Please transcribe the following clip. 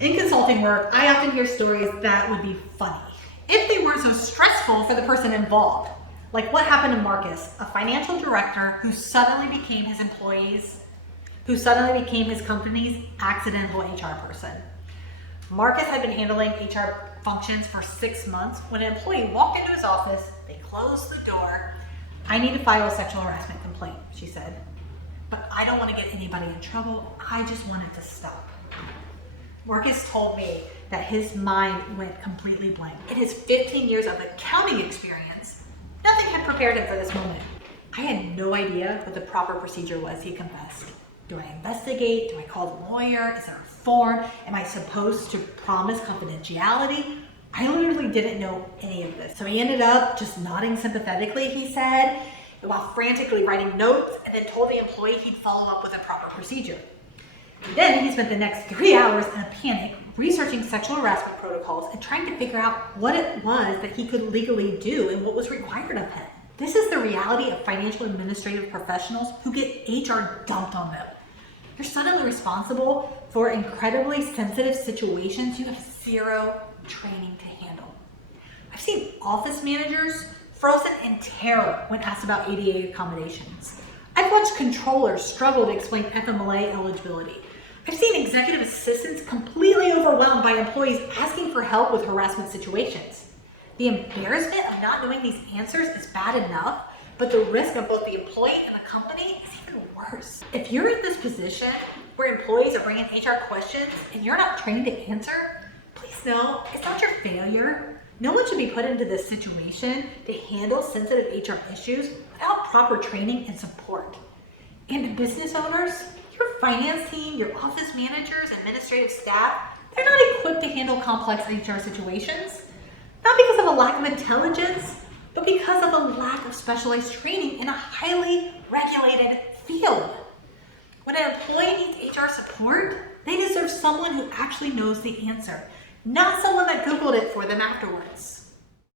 In consulting work, I often hear stories that would be funny if they weren't so stressful for the person involved. Like what happened to Marcus, a financial director who suddenly became his company's accidental HR person. Marcus had been handling HR functions for 6 months when an employee walked into his office, they closed the door. "I need to file a sexual harassment complaint," she said. "But I don't want to get anybody in trouble. I just want it to stop." Marcus told me that his mind went completely blank. In his 15 years of accounting experience, nothing had prepared him for this moment. "I had no idea what the proper procedure was," he confessed. "Do I investigate? Do I call the lawyer? Is there a form? Am I supposed to promise confidentiality? I literally didn't know any of this." So he ended up just nodding sympathetically, he said, while frantically writing notes, and then told the employee he'd follow up with a proper procedure. Then he spent the next 3 hours in a panic researching sexual harassment protocols and trying to figure out what it was that he could legally do and what was required of him. This is the reality of financial administrative professionals who get HR dumped on them. You're suddenly responsible for incredibly sensitive situations you have zero training to handle. I've seen office managers frozen in terror when asked about ADA accommodations. I've watched controllers struggle to explain FMLA eligibility. I've seen executive assistants completely overwhelmed by employees asking for help with harassment situations. The embarrassment of not knowing these answers is bad enough, but the risk of both the employee and the company is even worse. If you're in this position where employees are bringing HR questions and you're not trained to answer, please know it's not your failure. No one should be put into this situation to handle sensitive HR issues without proper training and support. And business owners, your finance team, your office managers, administrative staff, they're not equipped to handle complex HR situations. Not because of a lack of intelligence, but because of a lack of specialized training in a highly regulated field. When an employee needs HR support, they deserve someone who actually knows the answer, not someone that Googled it for them afterwards.